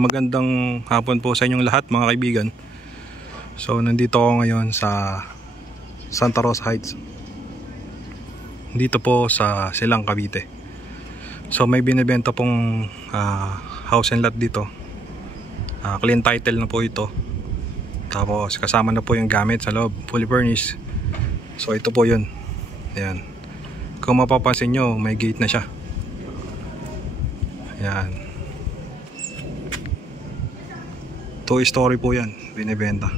Magandang hapon po sa inyong lahat mga kaibigan. So nandito ako ngayon sa Santa Rosa Heights, dito po sa Silang, Cavite. So may binibenta pong house and lot dito. Clean title na po ito. Tapos kasama na po yung gamit sa loob, fully furnished. So ito po yun. Ayan. Kung mapapansin nyo, may gate na siya. Ayan. 2-story po yan, binibenta.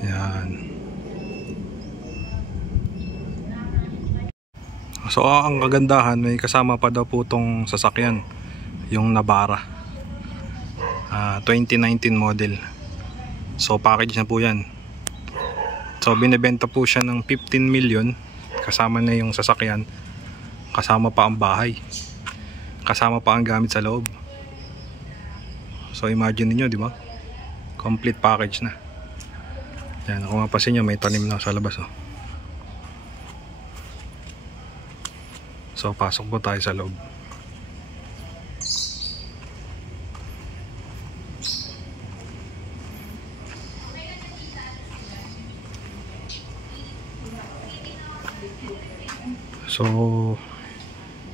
Yan. So ang kagandahan, may kasama pa daw po tong sasakyan, yung Navara 2019 model. So package na po yan. So binibenta po siya ng 15 million, kasama na yung sasakyan, kasama pa ang bahay, kasama pa ang gamit sa loob. So imagine niyo, di ba? Complete package na. Yan, kung mapasin niyo, may tanim na sa labas, oh. So pasok po tayo sa loob. So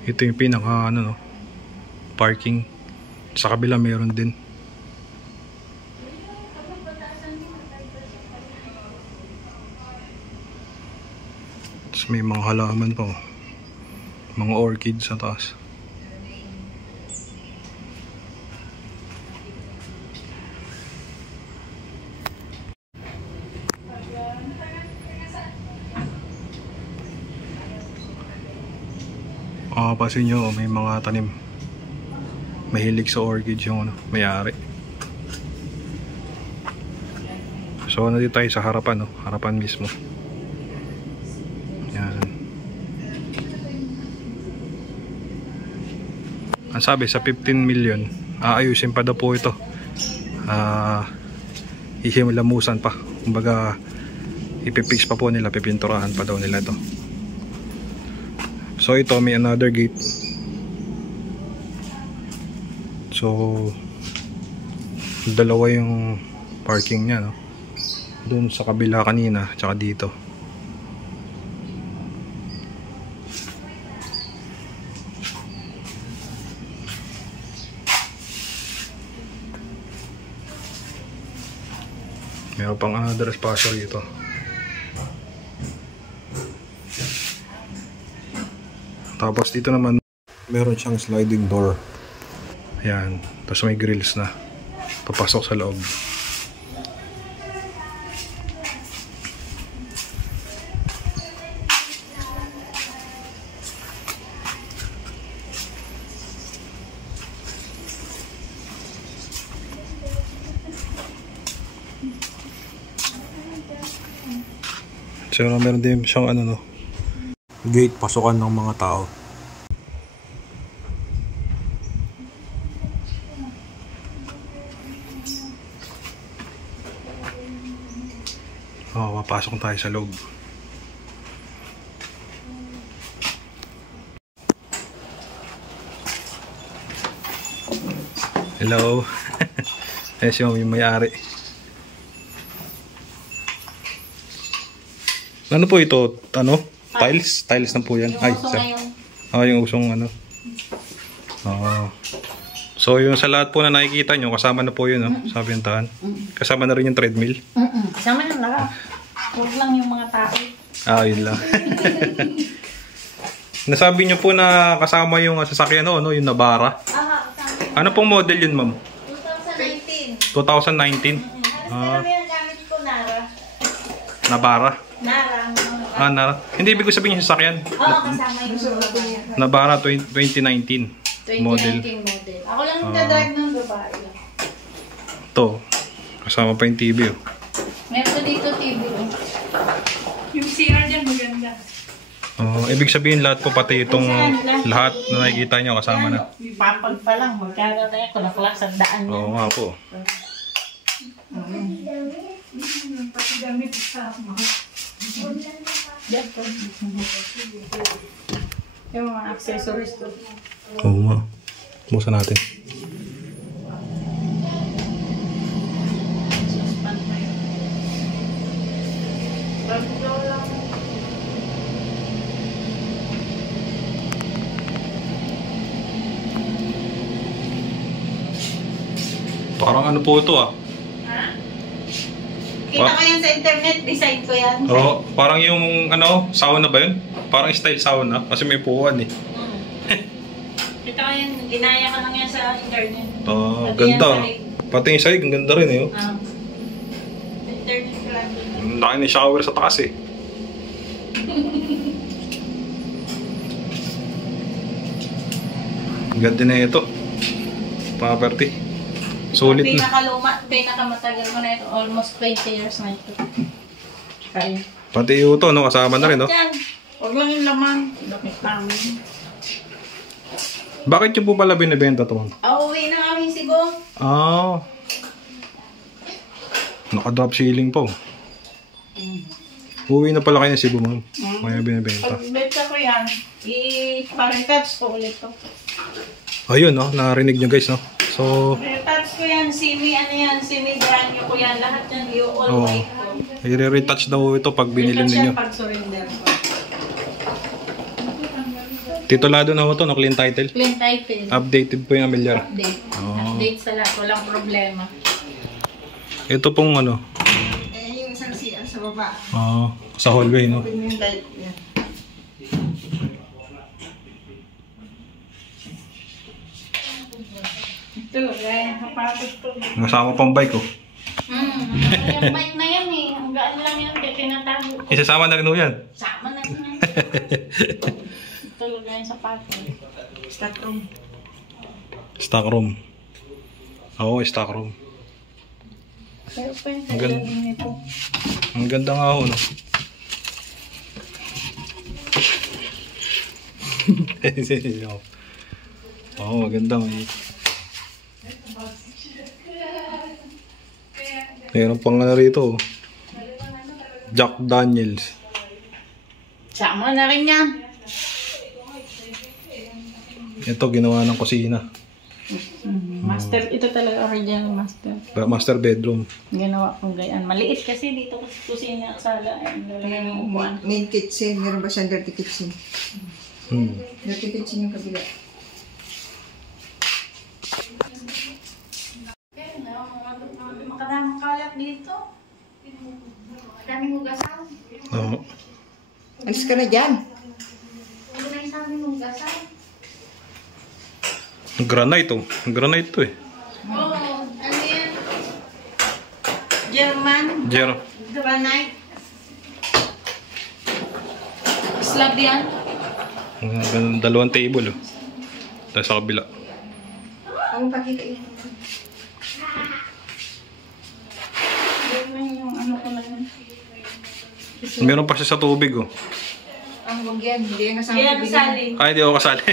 ito yung pinaka parking. Sa kabila mayroon din. Tapos may mga halaman pa, mga orchids sa taas. Pasin nyo, may mga tanim. Mahilig sa orchid yung may-ari. So nandito tayo sa harapan, harapan mismo. Yan. Ang sabi sa 15 million, aayusin pa daw po ito. Ihimlamusan pa. Kumbaga ipipix pa po nila, pipinturahan pa daw nila ito. So ito may another gate. So dalawa yung parking niya, no? Doon sa kabila kanina, tsaka dito. Meron pang another spatial dito. Tapos dito naman meron siyang sliding door. Ayan. Tapos may grills na papasok sa loob. So meron din siyang gate pasukan ng mga tao. Papasok tayo sa loob. Hello. Ayan yung may-ari. Ano po ito? Tiles? Tiles na po yan. Ay, yung usong So yung sa lahat po na nakikita nyo, kasama na po yun, sa bentahan. Kasama na rin yung treadmill. Kasama na lahat. Huwag lang yung mga tao. Yun lang. Nasabi nyo po na kasama yung sasakyan, yung Navara. Ano pong model yun, ma'am? 2019. 2019? Ano yung gamit ko, Nara? Navara? Nara. Nara. Hindi ibig ko sabihin yung sasakyan. Oo, kasama yung Navara 2019 model. 2019 model. Ako lang nagdadrive ng babae. Ito. Kasama pa yung TV, Meron dito TV. Yung CR dyan maganda. Ibig sabihin lahat po, pati itong lahat na nakikita nyo kasama na. Papag pa lang, magkakataya ko nakulak sa daan niya. Oo nga po. Pati gamit sa yung mga accessories to. Oo nga. Buksan natin. Suspend na yun. Bago lang. Parang ano po ito ah. Ha? Kita ko yan sa internet, design ko yan. Oo, parang yung ano, sauna ba yun? Parang style sauna kasi may puwan eh. Kita ko yan, ginaya ko lang yan sa internet. Ganda. Pati yung sahig, ang ganda rin eh. Oh. Sa internet ko lang. Laki ni shower sa taas eh. Ang ganda na ito. Property. Sulit na. Pinakaluma, pinakamatagal ko na ito. Almost 20 years na ito. Kaya. Pati yung ito, no? Kasama na rin, no? Huwag lang yung laman. Bakit namin? Bakit yung po pala binibenta ito? Uwi na kami Cebu. Naka-drop ceiling po. Uwi na pala kayo ng Cebu, ma'am. Kaya binibenta. Pag benta ko yan, i-retouch ko ulit to. Ayun, no? Narinig nyo guys, no? So, retouch ko yan, semi-granyo ko yan. Lahat yan, all white ko. i-retouch daw ito pag binili ninyo. Pag surrender ko. Titulado na ho ito, no? Clean title. Clean title. Updated po yung amilyar. Update. Update sa lahat. Walang problema. Ito pong ano? Yung isang CR sa baba. Sa hallway, no? Yung light niya. Ito, gaya kapatid ko. Kasama pang bike, oh. Yung bike na yan eh. Hanggaan lang yan. Kaya tinatago ko. Isasama na rin ho yan. Sama na yan. Tulog na yung sapatos. Stock room. Stock room. Oo, stock room. Pero pa yung Ang ganda. nito. Ang ganda nga ho, no? Oo, maganda. Mayroon pang ano rito, oh. Jack Daniels. Sama na rin yan. Ito, ginawa ng kusina. Master, ito talaga original master. Master bedroom. Ginawa kong gayaan. Maliit kasi dito kasi kusina sala. Lalagay ng upuan. Main kitchen, meron ba siyang dirty kitchen? Dirty kitchen yung kabila. Makadamang kalat dito. Daming hugasan. Oo. Alis ka na dyan. Ano na yung sabi ng hugasan? Granite, oh. Granite to, eh. Oo. Ano yan? German. Granite. Slab yan. Dalawang table, oh. Tapos sa kabila. Ang pakita yun. Yung ano ko na yun. Meron pa siya sa tubig, oh. Ang bugyan, hindi yan kasama. Yan, sali. Ay, hindi ako kasali.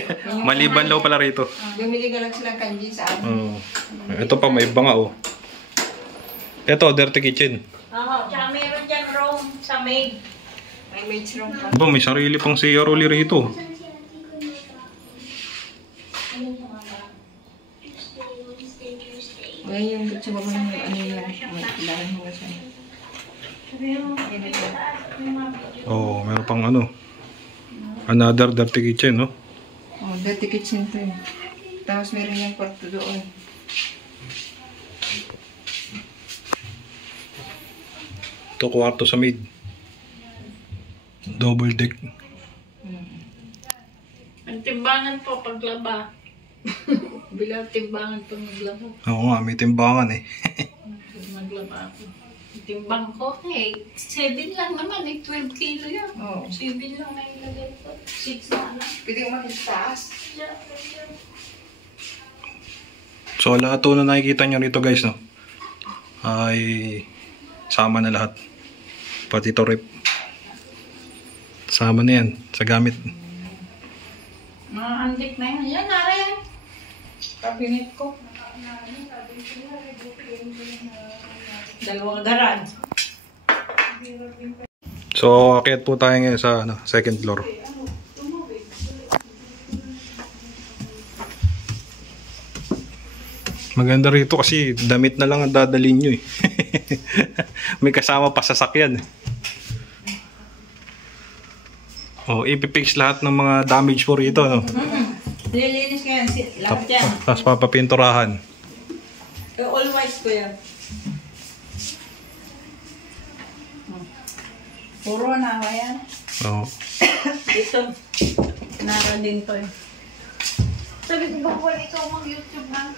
Maliban daw pala rito. Bumili ka lang silang kanji sa amin. Ito pa, may iba nga, oh. Ito, dirty kitchen. Oo. Tsaka meron dyan room sa maid. May maid's room pa. Aba, may sarili pang CR uli rito. Ngayon yung kitchen mo ng ano yung may kailangan mo siya. Oh, meron pang ano. Another dirty kitchen, no? Oh, dirty kitchen to yun. Tapos meron yung kwarto doon. Ito, kwarto sa maid. Double deck. Ang timbangan po paglaba. Bilang timbangan pag maglaba. Oo nga, may timbangan eh. Maglaba ako. Timbang ko, 7 lang naman, 12 kilo yan. Oo. 7 lang na ilagay ko. 6 na lang. Pwede mo makitaas. So, lahat to na nakikita nyo rito, guys, no? Ay sama na lahat. Pati to rep. Kasama na yan sa gamit. Mga antik na yan. Yan, nara yan. Kabinet ko. Dalawang garage. So, akyat po tayo ngayon sa second floor. Maganda rito kasi damit na lang ang dadalhin nyo eh. May kasama pa sasakyan. Oh, ipipix lahat ng mga damage po rito, no? Lilinis ko yan. Lahat yan. Tapos papapinturahan. All white ko yan. Puro na ako yan. Oh. Ito. Nara din to eh. Sabi ko ba kung ikaw mag-YouTube na?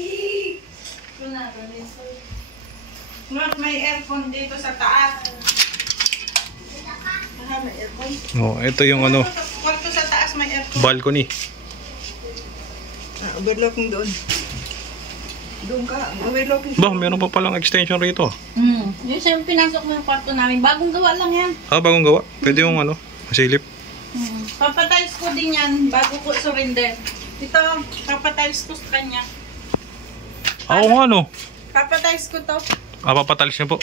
Ito nara din to. Not may aircon dito sa taas. May aircon. Oh, ito yung ano, Kwarto sa taas may aircon. balcony. Overlooking doon. Doon ka, overlooking. Bah, meron pa palang extension rito. Yung siya yung pinasok mo yung kwarto namin. Bagong gawa lang yan. Ah, bagong gawa. Pwede yung ano, masilip. Papatiles ko din yan bago ko surrender. Ito, papatiles ko sa kanya. Ako nga no. Papatiles ko to. Ah, papatalis niya po.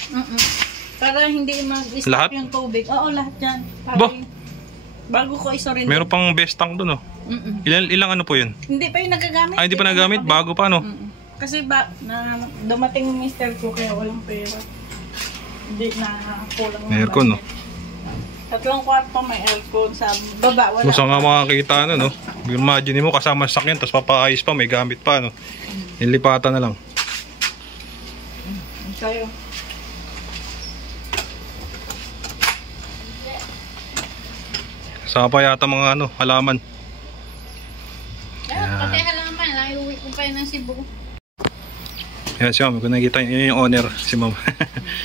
Para hindi mag-stop Lahat? yung tubig. Oo, lahat yan. Ba? Bago ko isurrender. Meron pang best tank doon, oh. Ilang ano po yun? Hindi pa yung nagagamit. Ah, hindi pa nagamit? Bago pa, no? Kasi dumating yung mister ko kaya walang pera. Hindi na kulang. May aircon, no? Tatlong kwarto may aircon. Sa baba wala. Gusto nga makakita, ano, no? Imagine mo kasama sa sakyan, tapos papaayos pa, may gamit pa, no? Nilipatan na lang. Kayo. Saka pa yata mga ano, halaman. Pati halaman, uwi ko pa yun ng Cebu. Yan si ma'am, kung nakikita yun yung owner, si ma'am.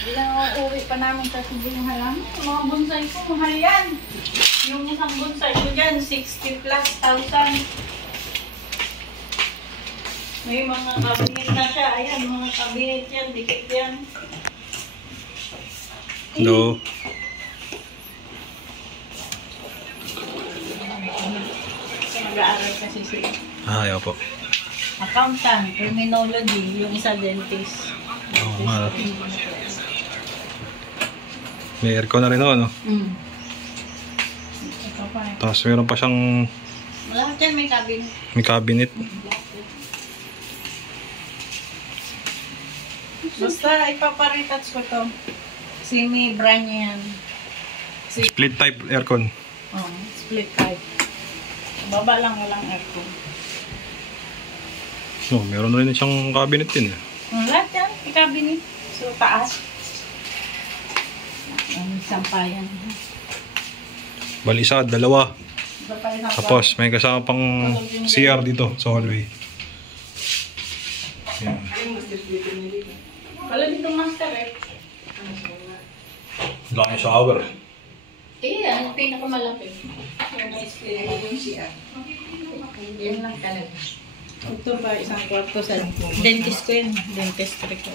Ilang uwi pa namin sa Cebu yung halaman. Mga bonsai ko, mahal yan. Yung isang bonsai ko dyan, 60 plus 1,000. May mga cabinet na siya. Ayan, mga cabinet yan, dikit yan. Hello. Mag-aaral kasi sila. Ah, ayaw po. Accountant, criminology, yung isa dentist. Oo nga. May aircon na rin ako, no? Ito pa eh. Tapos meron pa siyang Lahat yan may cabinet. may cabinet. Basta ipaparitats ko to. Simi brand niya yan. Split type aircon. Oh, split type. Baba lang walang aircon. So, meron na rin siyang cabinet din. Lahat yan, may cabinet. So, taas. Ang sampayan. Bali isa, dalawa. Iba pa rin ang Tapos may kasama pang CR dito sa hallway. Yan. wala dito master eh. Laki shower. Ang pinakamalapit. Yung CR. Yan lang talaga. Ito ba isang kwarto sa dentist ko yun. Dentistry ko.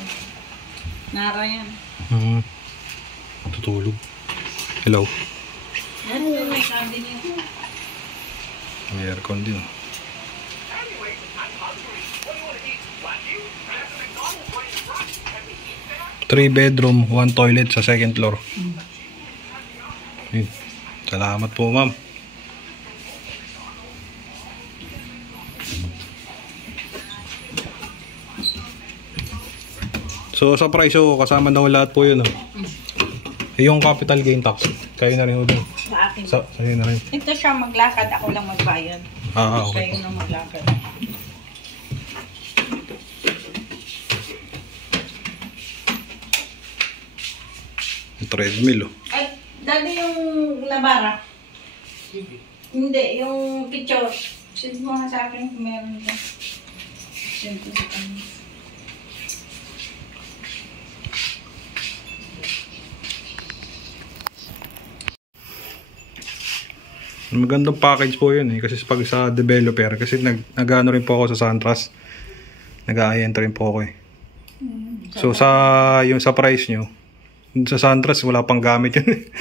Nara yan. Tutulog. Hello. Yan, may cabinet. May aircon din. 3 bedroom, 1 toilet sa second floor. Yun. Salamat po, ma'am. So sa price kasama daw lahat po yun. Yung capital gain tax, kayo na rin ho dun. Sa akin. Sa'yo na rin. Ito siya maglakad, ako lang magbayad. Ah, okay. Kayo na maglakad. Yung treadmill, oh. Ay, dali yung labara. Hindi, yung picture. Send mo nga sa akin kung meron ka. Send ko sa kanya. Magandang package po yun eh. Kasi pag sa developer, kasi nag-ano rin po ako sa Suntrust. Nag-i-enter rin po ako eh. So sa price nyo, sa Suntrust wala pang gamit yun.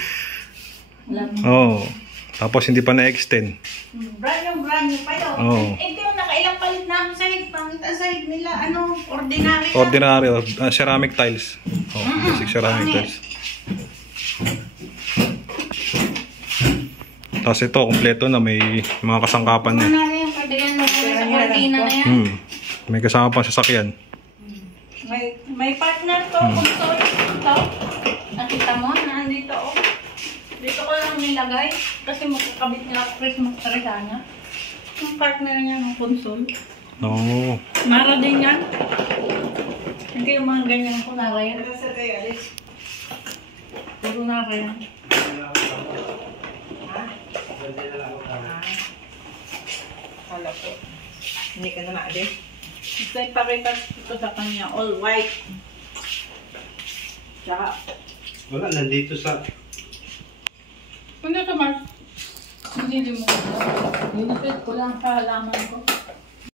Oo. Tapos hindi pa na-extend. Brand new pa yun. Oo. Eh, di nakailang palit na ang sahig. Pangit ang sahig nila, ordinary. Ordinary, ceramic tiles. Oh, basic ceramic tiles. Tapos ito, kompleto na. May mga kasangkapan na. Ano na yan, pwede yan mo sa cortina na yan. May kasama pang sasakyan. May partner to, console. Ito. Nakita mo, nandito oh. Dito ko lang nilagay. Kasi magkakabit nila Christmas tree sana. Yung partner niya, ng console. Oo. Mara din yan. Hindi yung mga ganyan kunara yan. Kunara yan. Kala ko. Hindi ka na maalis. Gusto ipakita ito sa kanya, all white. Tsaka, Wala, nandito sa... kung ito man, hindi mo. Binipit ko lang sa halaman ko.